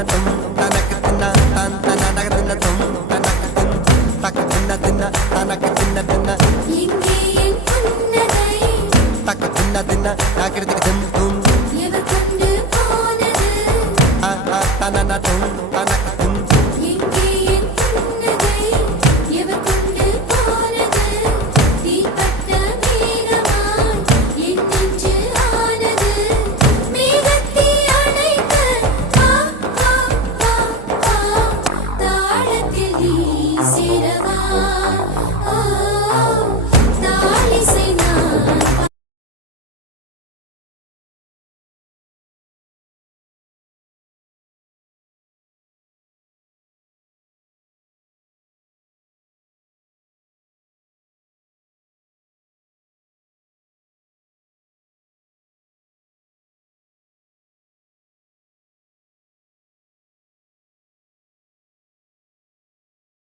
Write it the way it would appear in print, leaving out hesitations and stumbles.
தின்ன தும் தனக்கு தின்ன தான் தனக தின்ன தும் தனக்கு தின் தக்க தின்ன தின்ன தனக்கு தின்ன தின்ன எங்கே என் புன்னகை தக்க தின்ன தின்ன நாக்கிறதுக்கு திம் தும் எவர் கொண்டு போனது தனன தும் தனக்கு